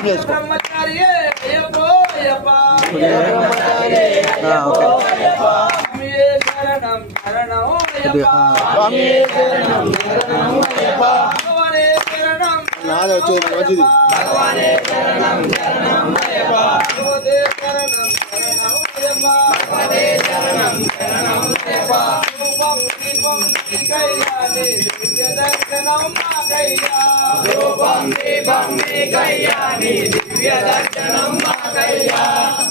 బ్రహ్మచారి శరణం శరణం భగవానే శరణం మంచిది భగవానే శరణం శరణం భగవతే శరణం శరణం భగవతే శరణం శరణం రూపం దీపం కైయాని దివ్య దర్శనం మాకయ్యా రూపం దీపం కైయాని దివ్య దర్శనం మాకయ్యా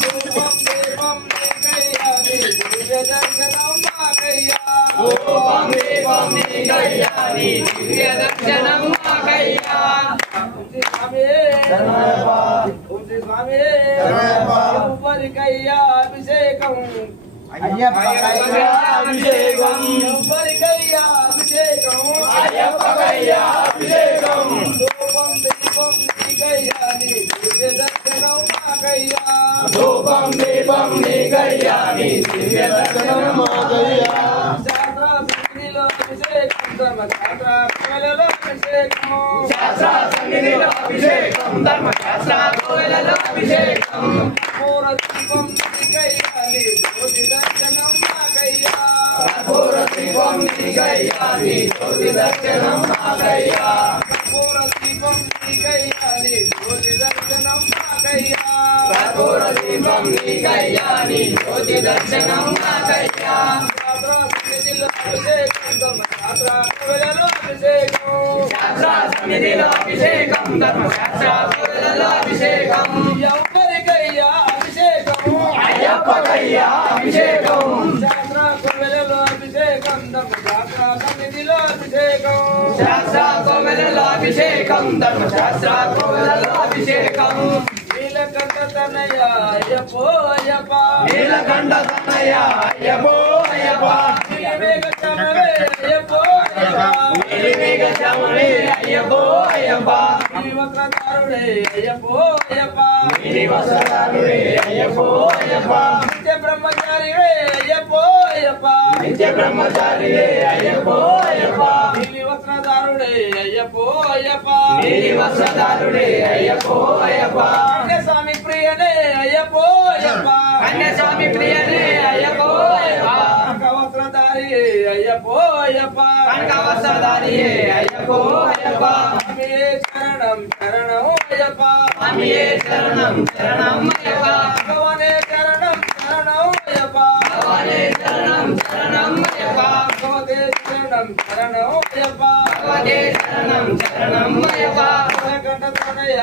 రూపం దీపం కైయాని దివ్య దర్శనం మాకయ్యా రూపం దీపం కైయాని దివ్య దర్శనం మాకయ్యా స్వామి స్వామి ఎవరికయ్యా అభిషేకం అభిషేకం ఎవరికయ్యా అభిషేకం అయ్యప్పకయ్యా అభిషేకం రూపం దీపం నీకయ్యాని దివ్య దర్శనం మాకయ్యా రూపం దీపం నీకయ్యాని దివ్య దర్శనం మాకయ్యా శాస్త్ర సన్నిధిలో అభిషేకం ధర్మ శాస్త్ర కోవెలలో అభిషేకం శాస్త్ర సన్నిధిలో అభిషేకం ధర్మ శాస్త్ర కోవెలలో అభిషేకం పూర దీపం నీకయ్యాని జ్యోతి దర్శనం మాకయ్యా పూర దీపం నీకయ్యాని జ్యోతి దర్శనం మాకయ్యా పూర దీపం నీకయ్యాని జ్యోతి దర్శనం మాకయ్యా పూర దీపం నీకయ్యాని జ్యోతి దర్శనం మాకయ్యా శాస్త్ర సన్నిధిలో అభిషేకం ధర్మ శాస్త్ర కోవెలలో అభిషేకం శాస్త్ర సన్నిధిలో అభిషేకం ధర్మ శాస్త్ర కోవెలలో అభిషేకం ఎవరికయ్యా అభిషేకం అయ్యప్పకయ్యా అభిషేకం శాస్త్ర కోవెలలో అభిషేకం ధర్మ శాస్త్ర సన్నిధిలో అభిషేకం శాస్త్ర కోవెలలో అభిషేకం ధర్మ శాస్త్ర కోవెలలో అభిషేకం నీలకంఠ తనయ అయ్యప్పో అయ్యప్ప నీలకంఠ తనయ అయ్యప్పో అయ్యప్ప నీలిమేఘ శ్యామలే అయ్యప్పో అయ్యప్ప నీలిమేఘ శ్యామలే అయ్యప్పో అయ్యప్ప నీలివస్త్రధారుడే అయ్యప్పో అయ్యప్ప నీలివస్త్రధారుడే అయ్యప్పో అయ్యప్ప నిత్య బ్రహ్మచారివే అయ్యప్పో అయ్యప్ప నిత్య బ్రహ్మచారియే అయ్యప్పో అయ్యప్ప నీలివస్త్రధారుడే అయ్యప్పో అయ్యప్ప నీలివస్త్రధారుడే అయ్యప్పో అయ్యప్ప స్వామి ప్రియనే అయ్యప్పో అయ్యప్ప కన్యస్వామి ప్రియనే అయ్యప్పో అయ్యప్ప కవస్త్రధారియే అయ్యప్పో అయ్యప్ప కవస్త్రధారియే అయ్యప్పో అయ్యప్ప స్వామియే శరణం శరణం అయ్యప్ప స్వామియే శరణం శరణం అయ్యప్ప భగవానే శరణం శరణం అయ్యప్ప భగవానే శరణం శరణం అయ్యప్ప భగవతే శరణం శరణం అయ్యప్ప భగవతే శరణం శరణం అయ్యప్ప నీలకంఠ తనయ